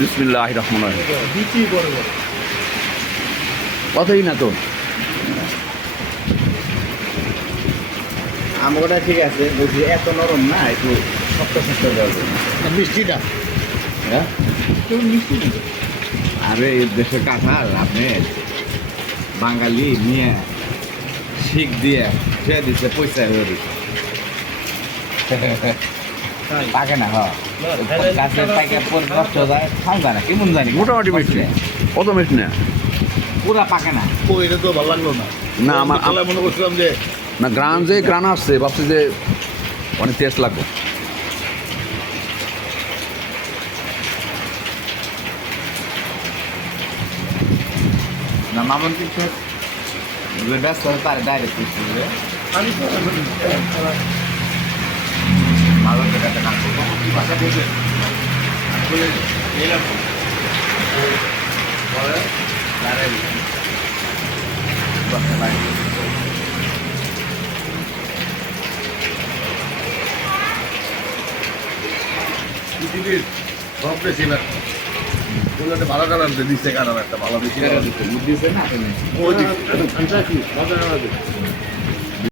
বিসমিল্লাহির রহমানির রহিম। কতই না তো আমগোটা ঠিক আছে, বলছি এত নরম না, একটু শক্ত শক্ত দেওয়া যায়। মিষ্টিটা হ্যাঁ, কেমন মিষ্টি না? আরে এই দেশের কাঁঠাল আপনি বাঙালি নিয়ে শিখ দিয়ে খেয়ে দিচ্ছে, পয়সা হয়ে দিচ্ছে। পাকে না, হ্যাঁ গাছের পাকে নষ্ট হয়ে যায়, খাওয়া যায় না, কেমন জানি মোটামুটি মিষ্টি, অত মিষ্টি না। পুরা পাকে না। ও এটা তো ভালো লাগলো না। না, আমার তাহলে মনে করছিলাম যে না, গ্রান যে গ্রান আসছে ভাবছি যে অনেক টেস্ট লাগবে। না মামন কিন্তু ব্যস্ত হয়ে তার ডাইরেক্ট করছে, আমি তো মালন টাকাতে কাজ করবো, কি ভাষা বলবে এলাম পৃথিবীর সব বেশি না, একটা ভালো কালার দিচ্ছে, কালার একটা ভালো বেশি দিচ্ছে না। ওই মজা